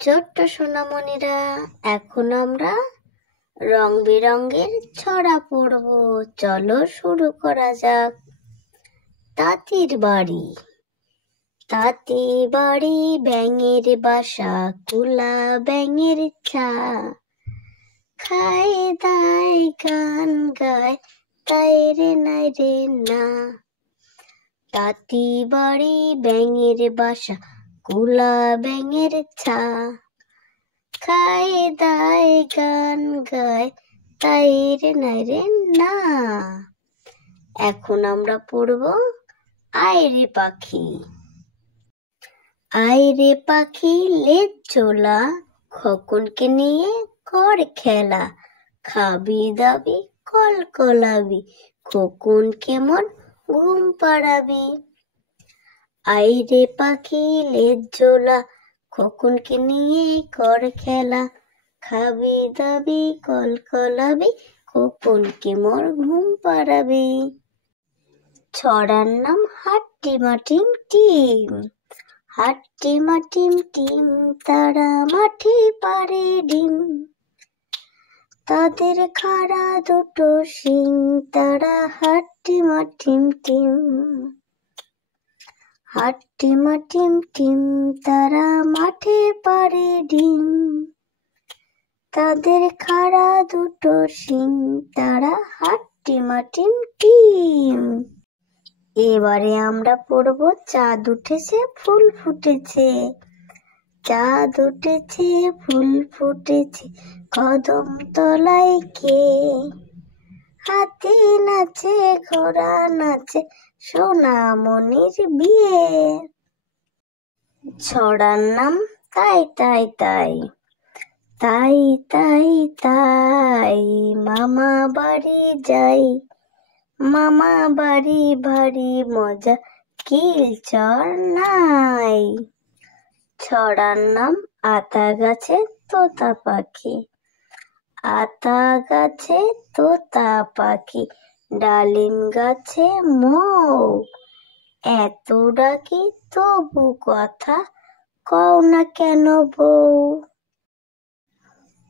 ছোট্ট সোনামণিরা, এখন আমরা রং বেরঙের ছড়া পড়বো। চলো শুরু করা যাক। তাঁতির বাড়ি। তাঁতি বাড়ি ব্যাঙের বাসা, কুলা ব্যাঙের ছা। খায় দায় গান গায়, তাই রে নাই রে না। তাঁতি বাড়ি ব্যাঙের বাসা, কুলা ব্যাঙের ছা। খায় দায় গান গায়, তাই রে নাই রে না। এখন আমরা পড়ব আয়রে পাখি। আয়রে পাখি লেজ ঝোলা, খোকনকে নিয়ে কর খেলা। খাবি দাবি কলকলাবি, খোকন কেমন ঘুম পাড়াবি। আয়রে পাখি লেজ ঝোলা, খোকনকে নিয়ে কর খেলা। খাবি দাবি কলকলাবি, খোকনকে মোর ঘুম পাড়াবি। ছড়ার নাম হাট্টিমা টিম টিম। হাট্টিমা টিম টিম, তারা মাঠে পাড়ে ডিম। তাদের খাড়া দুটো শিং, তারা হাট্টিমা টিম টিম। হাট্টিমা টিম টিম, তারা মাঠে পাড়ে ডিম। তাদের খাড়া দুটো শিং, তারা হাট্টিমা টিম টিম। এবারে আমরা পড়ব চাঁদ উঠেছে ফুল ফুটেছে। চাঁদ উঠেছে ফুল ফুটেছে, কদম তলায় কে। হাতি নাচে ঘোড়া নাচে, সোনামণির বিয়ে। ছড়ার নাম তাই তাই তাই। তাই তাই তাই, মামা বাড়ি যাই। মামা বাড়ি ভারী মজা, কিল চর নাই। ছড়ার নাম আতা গাছে তোতা পাখি। আতা গাছে তোতা পাখি, ডালিম গাছে মৌ। এত ডাকি তবু কথা, কও না কেন বউ।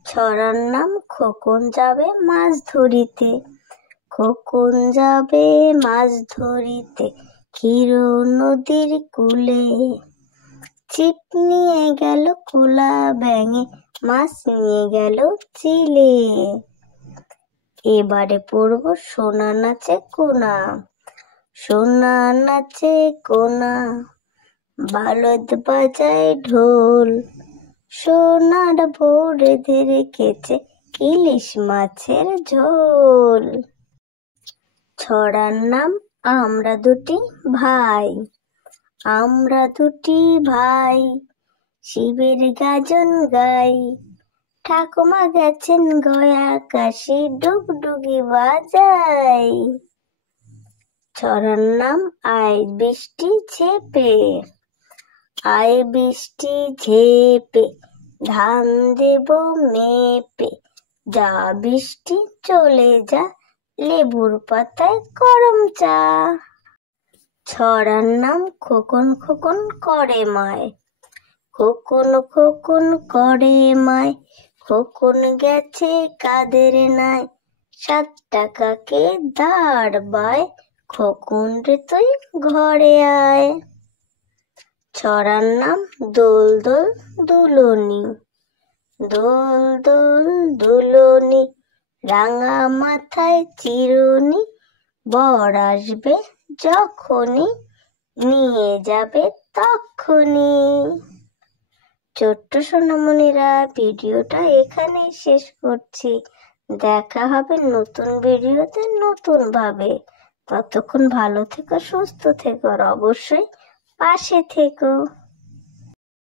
ছড়ার নাম খোকন যাবে মাছ ধরিতে। খোকন যাবে মাছ ধরিতে, ক্ষীর নদীর কূলে। ছিপ নিয়ে গেল কুলা ব্যাঙে, মাছ নিয়ে গেল চিলে। এবারে পড়ব সোনা নাচে কোনা। সোনা নাচে কোনা, বালদ বাজায় ঢোল। সোনার বউ রেঁধে রেখেছে, ইলিশ মাছের ঝোল। ছড়ার নাম আমরা দুটি ভাই। আমরা দুটি ভাই, শিবের গাজন গাই। ঠাকুমা গেছেন গয়া কাশি, ডুগডুগি বাজাই। ছড়ার নাম আয় বৃষ্টি ঝেপে। আয় বৃষ্টি ঝেপে, ধান দেব মেপে। যা বৃষ্টি চলে যা, লেবুর পাতায় গরম চা। ছড়ার নাম খোকন খোকন করে মায়। খোকন খোকন করে মায়, খোকন গেছে কাদের নাই। 7 টাকাকে দাঁড় বায়, খোকন রে তুই ঘরে আয়। ছড়ার নাম দোল দোল দুলনি। দোল দোল দুলনি, রাঙা মাথায় চিরুনি। বর আসবে যখনই, নিয়ে যাবে তখনই। ছোট্ট সোনামণিরা, ভিডিওটা এখানেই শেষ করছি। দেখা হবে নতুন ভিডিওতে নতুন ভাবে। ততক্ষণ ভালো থেকো, সুস্থ থেকো, আর অবশ্যই পাশে থেকো।